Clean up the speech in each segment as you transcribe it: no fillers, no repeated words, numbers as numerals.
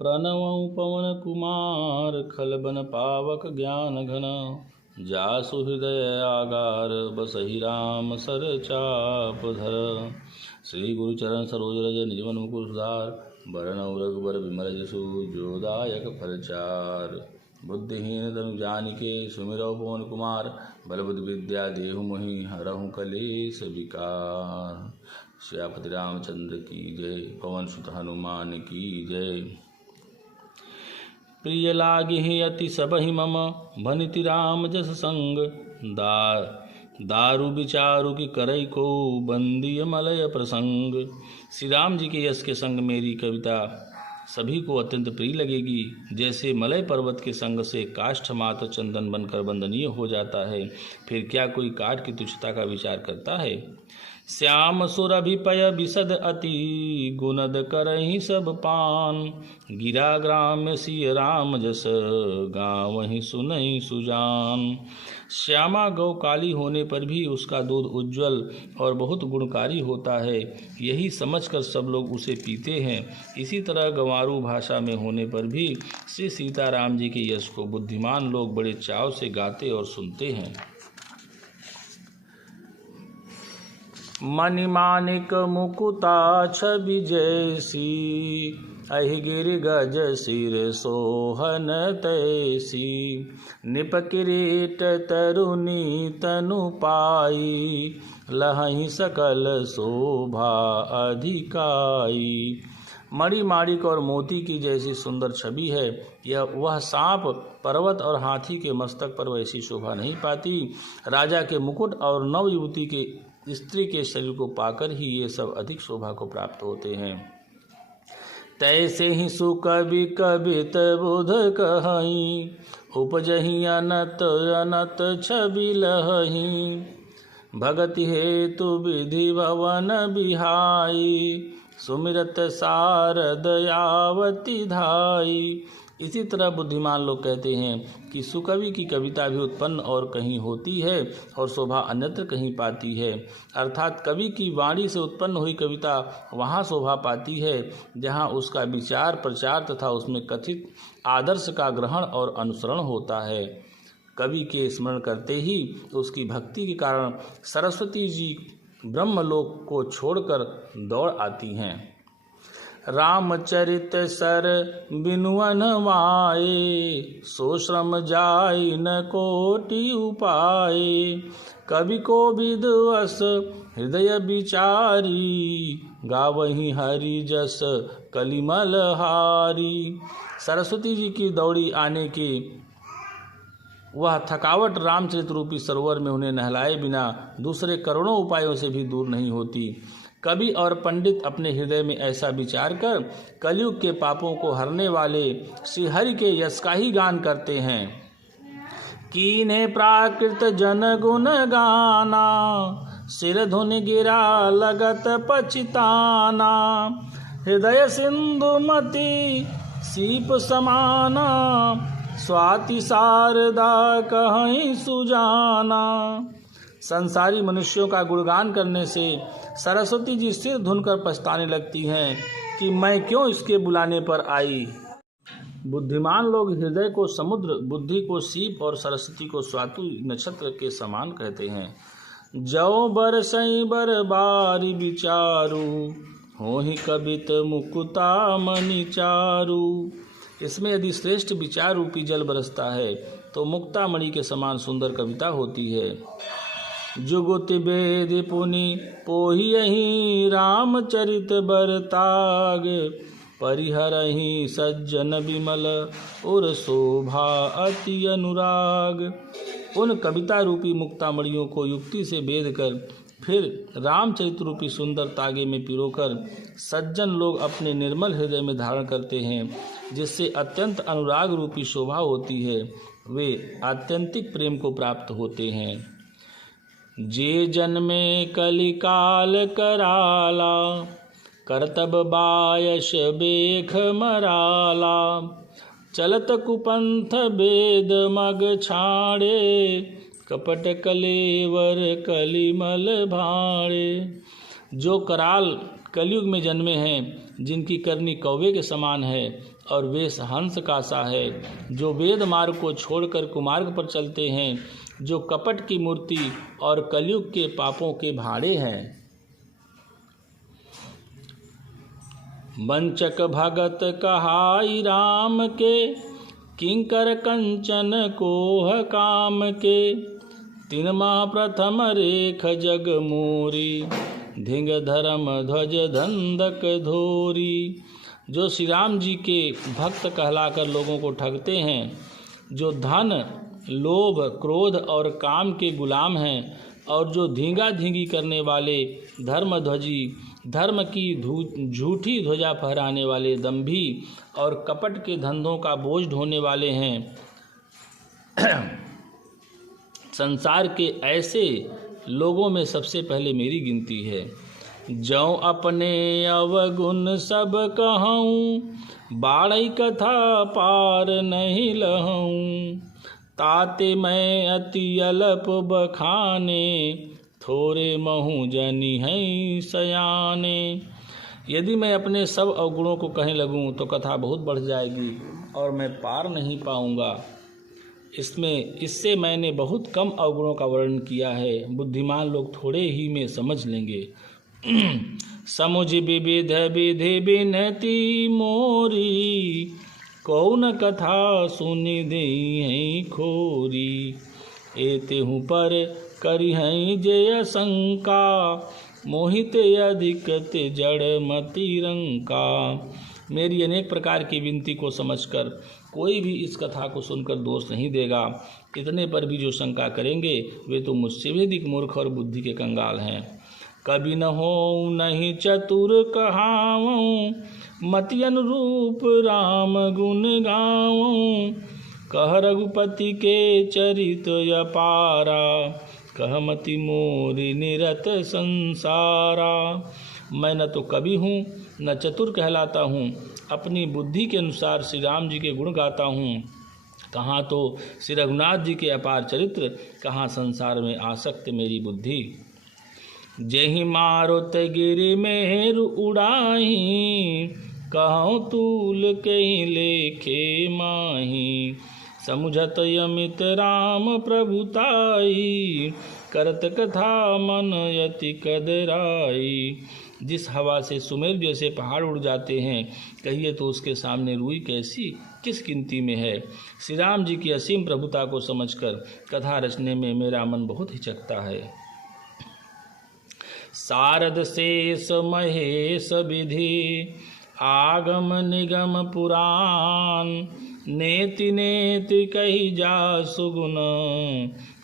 प्रणवं पवन कुमार खलबन पावक ज्ञान घन। जासु हृदय आगार बसहि राम सर चाप धर। श्री गुरु चरण सरोज रज निजमन मुकुर सुधार। बरनउँ रघुबर विमल जसु जो दायक फलचार। बुद्धिहीन तनु जानिके सुमिरौ पवन कुमार। बल बुद्धि विद्या देहु मोहि हरहु कलेश विकार। श्यापति रामचंद्र की जय। पवन सुत हनुमान की जय। प्रिय लागिहि अति सबहि मम भनिति राम जस संग। दारु विचारु की करई को बंदिय मलय प्रसंग। श्री राम जी के यश के संग मेरी कविता सभी को अत्यंत प्रिय लगेगी। जैसे मलय पर्वत के संग से काष्ठ मात्र चंदन बनकर वंदनीय हो जाता है, फिर क्या कोई काठ की तुच्छता का विचार करता है। श्याम सुरभिपय बिसद अति गुणद करहि सब पान। गिरा ग्राम्य सिय राम जस गावहि सुनहि सुजान। श्यामा गौ काली होने पर भी उसका दूध उज्जवल और बहुत गुणकारी होता है, यही समझकर सब लोग उसे पीते हैं। इसी तरह गंवारू भाषा में होने पर भी श्री सीताराम जी के यश को बुद्धिमान लोग बड़े चाव से गाते और सुनते हैं। मणिमाणिक मुकुता छवि जैसी अहि गिर गज सिर सोहन तैसी। निप किरीट तरुणी तनु पाई लहहि सकल शोभा अधिकाई। मणि माणिक और मोती की जैसी सुंदर छवि है वह सांप पर्वत और हाथी के मस्तक पर वैसी शोभा नहीं पाती। राजा के मुकुट और नव युवती के स्त्री के शरीर को पाकर ही ये सब अधिक शोभा को प्राप्त होते हैं। तैसे ही सुकवि कवित बुध कहीं उपजहि अनत अनत छवि लहहीं। भगति हेतु विधि भवन बिहाई सुमिरत सारद यावती धाई। इसी तरह बुद्धिमान लोग कहते हैं कि सुकवि की कविता भी उत्पन्न और कहीं होती है और शोभा अन्यत्र कहीं पाती है। अर्थात कवि की वाणी से उत्पन्न हुई कविता वहाँ शोभा पाती है जहाँ उसका विचार प्रचार तथा उसमें कथित आदर्श का ग्रहण और अनुसरण होता है। कवि के स्मरण करते ही उसकी भक्ति के कारण सरस्वती जी ब्रह्मलोक को छोड़कर दौड़ आती हैं। रामचरित सर बिनुअन माए सो श्रम जाई न कोटि उपाय। कवि को विद्वस हृदय विचारी गावहि हरि जस कलिमल हारी। सरस्वती जी की दौड़ी आने की वह थकावट रामचरित रूपी सरोवर में उन्हें नहलाए बिना दूसरे करोड़ों उपायों से भी दूर नहीं होती। कवि और पंडित अपने हृदय में ऐसा विचार कर कलयुग के पापों को हरने वाले श्री हरि के यश का ही गान करते हैं। कीन्हे प्राकृत जन गुण गाना सिर धुन गिरा लगत पछिताना। हृदय सिंधु मति सीप समाना स्वाति शारदा कहीं सुजाना। संसारी मनुष्यों का गुणगान करने से सरस्वती जी सिर धुनकर पछताने लगती हैं कि मैं क्यों इसके बुलाने पर आई। बुद्धिमान लोग हृदय को समुद्र, बुद्धि को सीप और सरस्वती को स्वाति नक्षत्र के समान कहते हैं। जौ बरसई बर बारी विचारू होहि कवित मुकुता मणि चारू। इसमें यदि श्रेष्ठ विचार रूपी जल बरसता है तो मुक्ता मणि के समान सुंदर कविता होती है। जुगुति वेद पुनि पोहियहि रामचरित बरताग। परिहरहि सज्जन विमल और शोभा अति अनुराग। उन कविता रूपी मुक्तामणियों को युक्ति से भेद कर फिर रामचरित रूपी सुंदर तागे में पिरोकर सज्जन लोग अपने निर्मल हृदय में धारण करते हैं, जिससे अत्यंत अनुराग रूपी शोभा होती है। वे आत्यंतिक प्रेम को प्राप्त होते हैं। जे जन्मे कलिकाल कराला करतब बायश बेख मराला। चलत कुपंथ वेद मग छाड़े कपट कलेवर कलिमल भाड़े। जो कराल कलयुग में जन्मे हैं, जिनकी करनी कौवे के समान है और वेश हंस का सा है, जो वेद मार्ग को छोड़कर कुमार्ग पर चलते हैं, जो कपट की मूर्ति और कलयुग के पापों के भाड़े हैं। वंचक भगत कहाई राम के, किंकर कंचन कोह काम के, तिनमा प्रथम रेख जग मोरी, धिंग धर्म ध्वज धंधक धोरी। जो श्री राम जी के भक्त कहलाकर लोगों को ठगते हैं, जो धन लोभ क्रोध और काम के गुलाम हैं, और जो धींगा धींगी करने वाले धर्मध्वजी, धर्म की झूठी ध्वजा फहराने वाले दंभी और कपट के धंधों का बोझ ढोने वाले हैं, संसार के ऐसे लोगों में सबसे पहले मेरी गिनती है। जौ अपने अवगुण सब कहूँ, बाढ़ई कथा पार नहीं लहूँ, ताते मैं अति अल्प बखाने, थोरे महू जनी है सयाने। यदि मैं अपने सब अवगुणों को कहने लगूं तो कथा बहुत बढ़ जाएगी और मैं पार नहीं पाऊंगा। इससे मैंने बहुत कम अवगुणों का वर्णन किया है, बुद्धिमान लोग थोड़े ही में समझ लेंगे। समुझ विविध विधि बिनती मोरी, कौन कथा सुनि देई है खोरी, एते हूँ पर करी है जय शंका, मोहित अधिक ते जड़ मति रंका। मेरी अनेक प्रकार की विनती को समझकर कोई भी इस कथा को सुनकर दोष नहीं देगा। इतने पर भी जो शंका करेंगे वे तो मुझसे भी अधिक मूर्ख और बुद्धि के कंगाल हैं। कभी न हो नहीं चतुर कहाऊँ, मति अनुरूप राम गुण गाऊँ, कह रघुपति के चरित अपारा, कह मति मोरी निरत संसारा। मैं न तो कवि हूँ न चतुर कहलाता हूँ, अपनी बुद्धि के अनुसार श्री राम जी के गुण गाता हूँ। कहाँ तो श्री रघुनाथ जी के अपार चरित्र, कहाँ संसार में आसक्त मेरी बुद्धि। जेहि मारुत गिरि मेरु उड़ाही, कहूँ तूल के लेखे माही, समुझत यमित राम प्रभुताई, करत कथा मन यति कदराई। जिस हवा से सुमेर जैसे पहाड़ उड़ जाते हैं, कहिए तो उसके सामने रूई कैसी किस गिनती में है। श्री राम जी की असीम प्रभुता को समझकर कथा रचने में मेरा मन बहुत हिचकता है। शारद शेष महेश विधि, आगम निगम पुराण, नेति नेति कही जा सुगुण,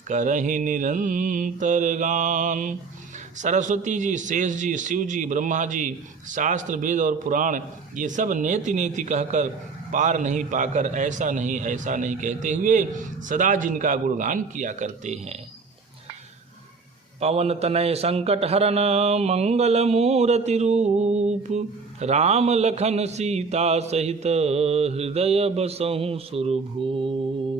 करहि निरंतर गान। सरस्वती जी, शेष जी, शिव जी, ब्रह्मा जी, शास्त्र वेद और पुराण ये सब नेति नेति कहकर पार नहीं पाकर ऐसा नहीं कहते हुए सदा जिनका गुणगान किया करते हैं। पवन तनय संकट हरन मंगल मूर्ति रूप, राम लखन सीता सहित हृदय बसहु सुरभूप।